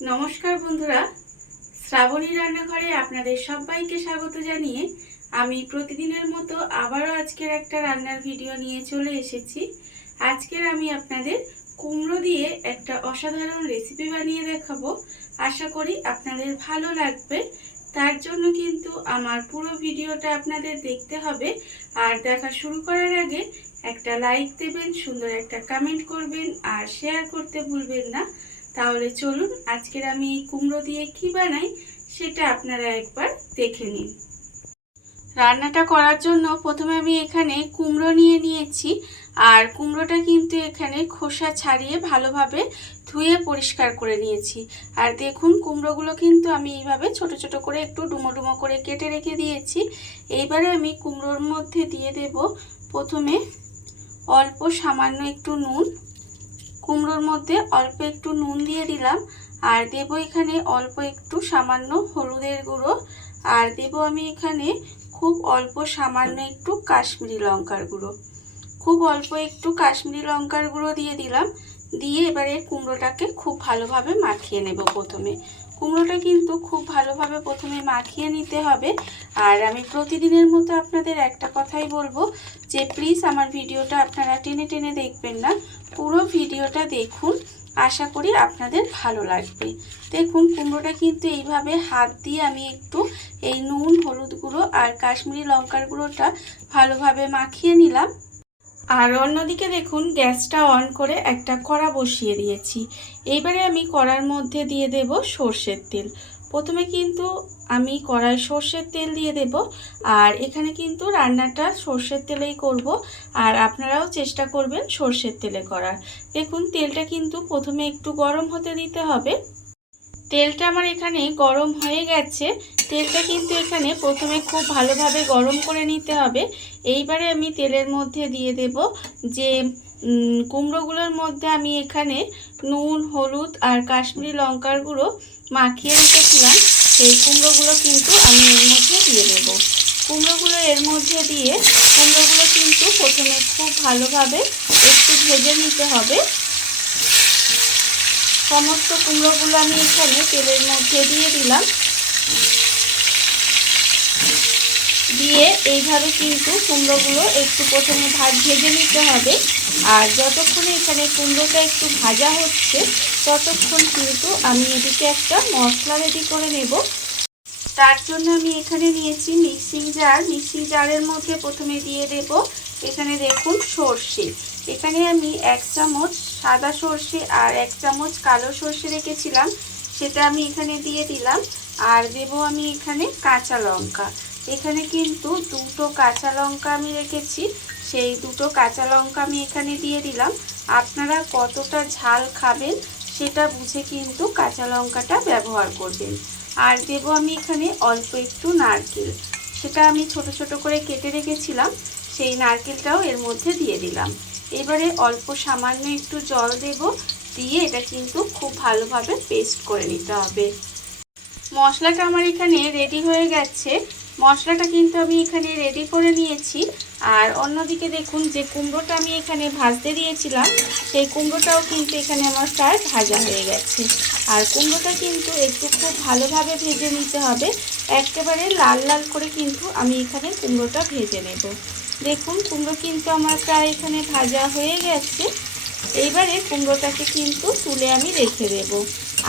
নমস্কার বন্ধুরা, শ্রাবণী রান্নাঘরে আপনাদের সবাইকে স্বাগত জানিয়ে আমি প্রতিদিনের মতো আবারও আজকের একটা রান্নার ভিডিও নিয়ে চলে এসেছি। আজকের আমি আপনাদের কুমড়ো দিয়ে একটা অসাধারণ রেসিপি বানিয়ে দেখাবো। আশা করি আপনাদের ভালো লাগবে। তার জন্য কিন্তু আমার পুরো ভিডিওটা আপনাদের দেখতে হবে। আর দেখা শুরু করার আগে একটা লাইক দেবেন, সুন্দর একটা কমেন্ট করবেন আর শেয়ার করতে ভুলবেন না। তাহলে চলুন আজকের আমি কুমড়ো দিয়ে কি বানাই সেটা আপনারা একবার দেখে নিন। রান্নাটা করার জন্য প্রথমে আমি এখানে কুমড়ো নিয়ে নিয়েছি। আর কুমড়োটা কিন্তু এখানে খোসা ছাড়িয়ে ভালোভাবে ধুয়ে পরিষ্কার করে নিয়েছি। আর দেখুন কুমড়োগুলো কিন্তু আমি এইভাবে ছোট ছোট করে একটু ডুমো ডুমো করে কেটে রেখে দিয়েছি। এইবারে আমি কুমড়োর মধ্যে দিয়ে দেব প্রথমে অল্প সামান্য একটু নুন। কুমড়োর মধ্যে অল্প একটু নুন দিয়ে দিলাম। আর দেব এখানে অল্প একটু সামান্য হলুদের গুঁড়ো। আর দেব আমি এখানে খুব অল্প সামান্য একটু কাশ্মীরি লঙ্কার গুঁড়ো। খুব অল্প একটু কাশ্মীরি লঙ্কার গুঁড়ো দিয়ে দিলাম। দিয়ে এবারে কুমড়োটাকে খুব ভালোভাবে মাখিয়ে নেব। প্রথমে কুমড়োটা কিন্তু খুব ভালোভাবে প্রথমে মাখিয়ে নিতে হবে। আর আমি প্রতিদিনের মতো আপনাদের একটা কথাই বলবো যে প্লিজ আমার ভিডিওটা আপনারা টেনে টেনে দেখবেন না, পুরো ভিডিওটা দেখুন। আশা করি আপনাদের ভালো লাগবে। দেখুন কুমড়োটা কিন্তু এইভাবে হাত দিয়ে আমি একটু এই নুন, হলুদ গুঁড়ো আর কাশ্মীরি লঙ্কার গুঁড়োটা ভালোভাবে মাখিয়ে নিলাম। আর অন্যদিকে দেখুন গ্যাসটা অন করে একটা কড়া বসিয়ে দিয়েছি। এইবারে আমি কড়ার মধ্যে দিয়ে দেব সর্ষের তেল। প্রথমে কিন্তু আমি কড়ায় সর্ষের তেল দিয়ে দেব। আর এখানে কিন্তু রান্নাটা সর্ষের তেলেই করব। আর আপনারাও চেষ্টা করবেন সর্ষের তেলে করার। দেখুন তেলটা কিন্তু প্রথমে একটু গরম হতে দিতে হবে। তেলটা আমার এখানে গরম হয়ে গেছে। তেলটা কিন্তু এখানে প্রথমে খুব ভালোভাবে গরম করে নিতে হবে। এইবারে আমি তেলের মধ্যে দিয়ে দেব যে কুমড়োগুলোর মধ্যে আমি এখানে নুন, হলুদ আর কাশ্মীরি লঙ্কার গুঁড়ো মাখিয়ে রেখেছিলাম। সেই কুমড়োগুলো কিন্তু আমি এর মধ্যে দিয়ে দেব। কুমড়োগুলো এর মধ্যে দিয়ে কুমড়োগুলো কিন্তু প্রথমে খুব ভালোভাবে একটু ভেজে নিতে হবে। সমস্ত কুমড়োগুলো আমি এখানে তেলের মধ্যে দিয়ে দিলাম। দিয়ে এইভাবে কিন্তু কুমড়োগুলো একটু প্রথমে ভেজে নিতে হবে। আর যতক্ষণে এখানে কুমড়োটা একটু ভাজা হচ্ছে ততক্ষণ কিন্তু আমি এদিকে একটা মশলা রেডি করে নেব। তার জন্য আমি এখানে নিয়েছি মিক্সিং জার। মিক্সিং জারের মধ্যে প্রথমে দিয়ে দেব এখানে দেখুন সর্ষে। এখানে আমি 1 চামচ সাদা সর্ষে আর 1 চামচ কালো সর্ষে রেখেছিলাম, সেটা আমি এখানে দিয়ে দিলাম। আর দেব আমি এখানে কাঁচা লঙ্কা। এখানে কিন্তু 2টো কাঁচা লঙ্কা আমি রেখেছি, সেই 2টো কাঁচা লঙ্কা আমি এখানে দিয়ে দিলাম। আপনারা কতটা ঝাল খাবেন সেটা বুঝে কিন্তু কাঁচা লঙ্কাটা ব্যবহার করবেন। আর দেব আমি এখানে অল্প একটু নারকেল, সেটা আমি ছোট ছোট করে কেটে রেখেছিলাম, সেই নারকেলটাও এর মধ্যে দিয়ে দিলাম। এবারে অল্প সামান্য একটু জল দেব, দিয়ে এটা কিন্তু খুব ভালোভাবে পেস্ট করে নিতে হবে। মশলাটা আমার এখানে রেডি হয়ে গেছে। মশলাটা কিন্তু আমি এখানে রেডি করে নিয়েছি। আর অন্যদিকে দেখুন যে কুমড়োটা আমি এখানে ভাজতে দিয়েছিলাম সেই কুমড়োটাও কিন্তু এখানে আমার প্রায় ভাজা হয়ে গেছে। আর কুমড়োটা কিন্তু একটু খুব ভালোভাবে ভেজে নিতে হবে। একেবারে লাল লাল করে কিন্তু আমি এখানে কুমড়োটা ভেজে নেব। দেখুন কুমড়ো কিন্তু আমার প্রায় এখানে ভাজা হয়ে গেছে। এইবারে কুমড়োটাকে কিন্তু তুলে আমি রেখে দেব।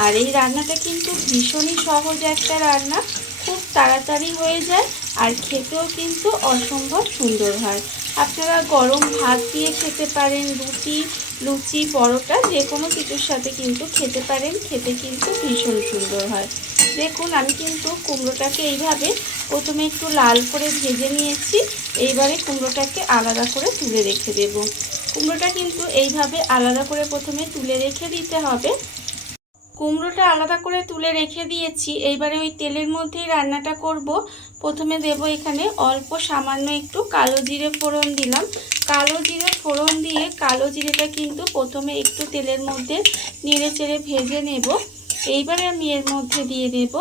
আর এই রান্নাটা কিন্তু ভীষণই সহজ একটা রান্না, খুব তাড়াতাড়ি হয়ে যায় আর খেতেও কিন্তু অসম্ভব সুন্দর হয়। আপনারা গরম ভাত দিয়ে খেতে পারেন, রুটি, লুচি, পরোটা যে কোনো কিছুর সাথে কিন্তু খেতে পারেন, খেতে কিন্তু ভীষণ সুন্দর হয়। দেখুন আমি কিন্তু কুমড়োটাকে এইভাবে প্রথমে একটু লাল করে ভেজে নিয়েছি। এইবারে কুমড়োটাকে আলাদা করে তুলে রেখে দেব। কুমড়োটা কিন্তু এইভাবে আলাদা করে প্রথমে তুলে রেখে দিতে হবে। কুমড়োটা আলাদা করে তুলে রেখে দিয়েছি। এইবারে ওই তেলের মধ্যেই রান্নাটা করব। প্রথমে দেব এখানে অল্প সামান্য একটু কালো জিরে ফোড়ন দিলাম। কালো জিরে ফোড়ন দিয়ে কালো জিরেটা কিন্তু প্রথমে একটু তেলের মধ্যে নেড়ে চেড়ে ভেজে নেব। এইবারে আমি এর মধ্যে দিয়ে দেব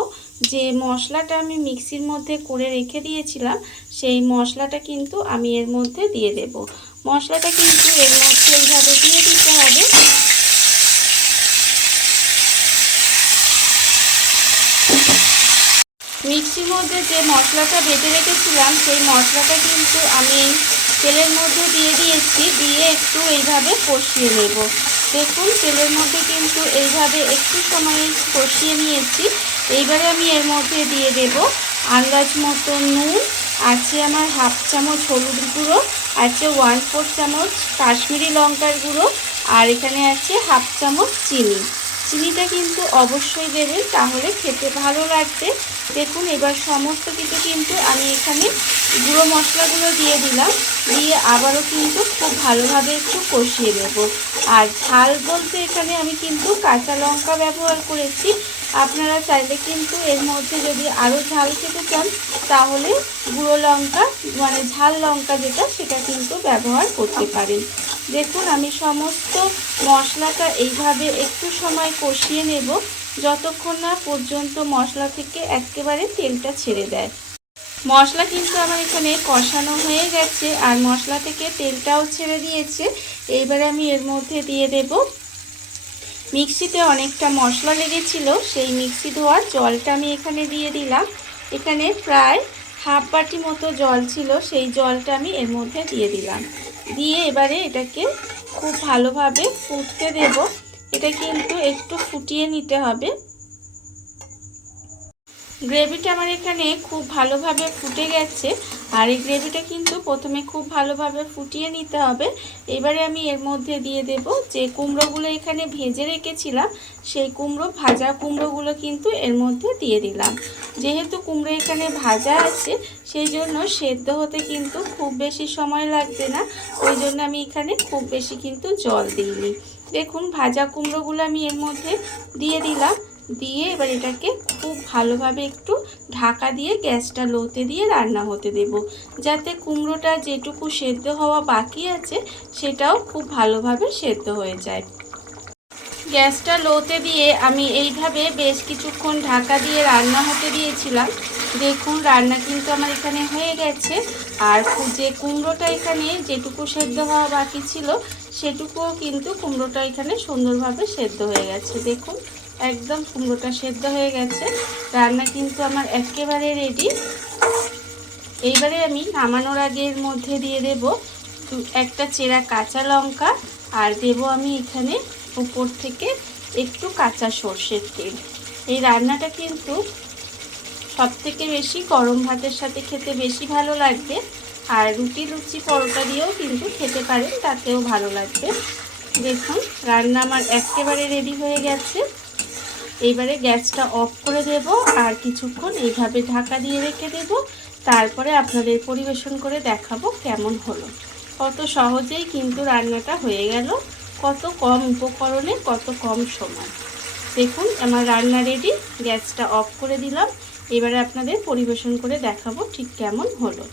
যে মশলাটা আমি মিক্সির মধ্যে করে রেখে দিয়েছিলাম, সেই মশলাটা কিন্তু আমি এর মধ্যে দিয়ে দেব। মশলাটা কিন্তু এর মধ্যে এইভাবে দিয়ে দিতে হবে। মিক্সির মধ্যে যে মশলাটা বেটে রেখেছিলাম সেই মশলাটা কিন্তু আমি তেলের মধ্যে দিয়ে দিয়েছি, দিয়ে একটু এইভাবে কষিয়ে নেব। দেখুন তেলের মধ্যে কিন্তু এইভাবে একটু সময় কষিয়ে নিয়েছি। এইবারে আমি এর মধ্যে দিয়ে দেব আন্দাজ মতো নুন, আছে আমার 1/2 চামচ হলুদ গুঁড়ো, আছে 1/4 চামচ কাশ্মীরি লঙ্কার গুঁড়ো, আর এখানে আছে 1/2 চামচ চিনি। চিনিটা কিন্তু অবশ্যই দেবেন, তাহলে খেতে ভালো লাগবে। দেখুন এবার সমস্ত কিছু কিন্তু আমি এখানে গুঁড়ো মশলাগুলো দিয়ে দিলাম, দিয়ে আবারও কিন্তু খুব ভালোভাবে একটু কষিয়ে দেব। আর ঝাল বলতে এখানে আমি কিন্তু কাঁচা লঙ্কা ব্যবহার করেছি। আপনারা চাইলে কিন্তু এর মধ্যে যদি আরও ঝাল খেতে চান তাহলে গুঁড়ো লঙ্কা মানে ঝাল লঙ্কা যেটা সেটা কিন্তু ব্যবহার করতে পারেন। দেখুন আমি সমস্ত মশলাটা এইভাবে একটু সময় কষিয়ে নেব, যতক্ষণ না পর্যন্ত মশলা থেকে একেবারে তেলটা ছেড়ে দেয়। মশলা কিন্তু আমার এখানে কষানো হয়ে গেছে আর মশলা থেকে তেলটাও ছেড়ে দিয়েছে। এইবারে আমি এর মধ্যে দিয়ে দেব মিক্সিতে অনেকটা মশলা লেগেছিল, সেই মিক্সি ধোয়ার জলটা আমি এখানে দিয়ে দিলাম। এখানে প্রায় 1/2 বাটি মতো জল ছিল, সেই জলটা আমি এর মধ্যে দিয়ে দিলাম। দিয়ে এবারে এটাকে খুব ভালোভাবে ফুটতে দেব। এটা কিন্তু একটু ফুটিয়ে নিতে হবে। গ্রেভিটা আমার এখানে খুব ভালোভাবে ফুটে গেছে, আর এই গ্রেভিটা কিন্তু প্রথমে খুব ভালোভাবে ফুটিয়ে নিতে হবে। এবারে আমি এর মধ্যে দিয়ে দেব যে কুমড়োগুলো এখানে ভেজে রেখেছিলাম, সেই ভাজা কুমড়োগুলো কিন্তু এর মধ্যে দিয়ে দিলাম। যেহেতু কুমড়ো এখানে ভাজা আছে সেই জন্য সেদ্ধ হতে কিন্তু খুব বেশি সময় লাগবে না, ওই জন্য আমি এখানে খুব বেশি কিন্তু জল দিইনি। দেখুন ভাজা কুমড়োগুলো আমি এর মধ্যে দিয়ে দিলাম, দিয়ে এবার এটাকে খুব ভালোভাবে একটু ঢাকা দিয়ে গ্যাসটা লোতে দিয়ে রান্না হতে দেব, যাতে কুমড়োটা যেটুকু সেদ্ধ হওয়া বাকি আছে সেটাও খুব ভালোভাবে সেদ্ধ হয়ে যায়। গ্যাসটা লোতে দিয়ে আমি এইভাবে বেশ কিছুক্ষণ ঢাকা দিয়ে রান্না হতে দিয়েছিলাম। দেখুন রান্না কিন্তু আমার এখানে হয়ে গেছে, আর যে কুমড়োটা এখানে যেটুকু সেদ্ধ হওয়া বাকি ছিল সেটুকুও কিন্তু কুমড়োটা এখানে সুন্দরভাবে সেদ্ধ হয়ে গেছে। দেখুন একদম কুমড়োটা সেদ্ধ হয়ে গেছে, রান্না কিন্তু আমার একেবারে রেডি। এইবারে আমি নামানোর আগে এর মধ্যে দিয়ে দেব একটা চেরা কাঁচা লঙ্কা, আর দেব আমি এখানে উপর থেকে একটু কাঁচা সর্ষের তেল। এই রান্নাটা কিন্তু সবথেকে বেশি গরম ভাতের সাথে খেতে বেশি ভালো লাগবে, আর রুটি লুচি পরোটা দিয়েও কিন্তু খেতে পারেন, তাতেও ভালো লাগবে। দেখুন রান্না আমার একেবারে রেডি হয়ে গেছে। এইবারে গ্যাসটা অফ করে দেব আর কিছুক্ষণ এইভাবে ঢাকা দিয়ে রেখে দেব, তারপরে আপনাদের পরিবেশন করে দেখাবো কেমন হলো। কত সহজেই কিন্তু রান্নাটা হয়ে গেল, কত কম উপকরণে কত কম সময়। দেখুন আমার রান্না রেডি, গ্যাসটা অফ করে দিলাম। এবারে আপনাদের পরিবেশন করে দেখাবো ঠিক কেমন হলো।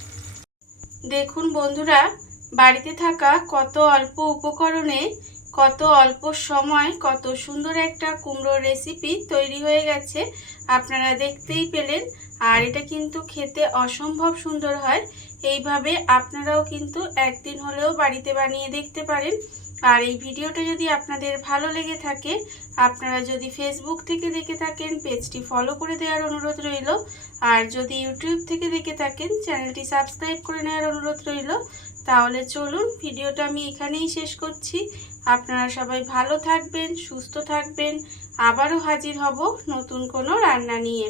দেখুন বন্ধুরা, বাড়িতে থাকা কত অল্প উপকরণে কত অল্প সময় কত সুন্দর একটা কুমড়োর রেসিপি তৈরি হয়ে গেছে, আপনারা দেখতেই পেলেন। আর এটা কিন্তু খেতে অসম্ভব সুন্দর হয়। এইভাবে আপনারাও কিন্তু একদিন হলেও বাড়িতে বানিয়ে দেখতে পারেন। আর এই ভিডিওটা যদি আপনাদের ভালো লেগে থাকে, আপনারা যদি ফেসবুক থেকে দেখে থাকেন পেজটি ফলো করে দেওয়ার অনুরোধ রইল, আর যদি ইউটিউব থেকে দেখে থাকেন চ্যানেলটি সাবস্ক্রাইব করে নেওয়ার অনুরোধ রইল। তাহলে চলুন ভিডিওটা আমি এখানেই শেষ করছি। আপনারা সবাই ভালো থাকবেন, সুস্থ থাকবেন। আবারও হাজির হব নতুন কোনো রান্না নিয়ে।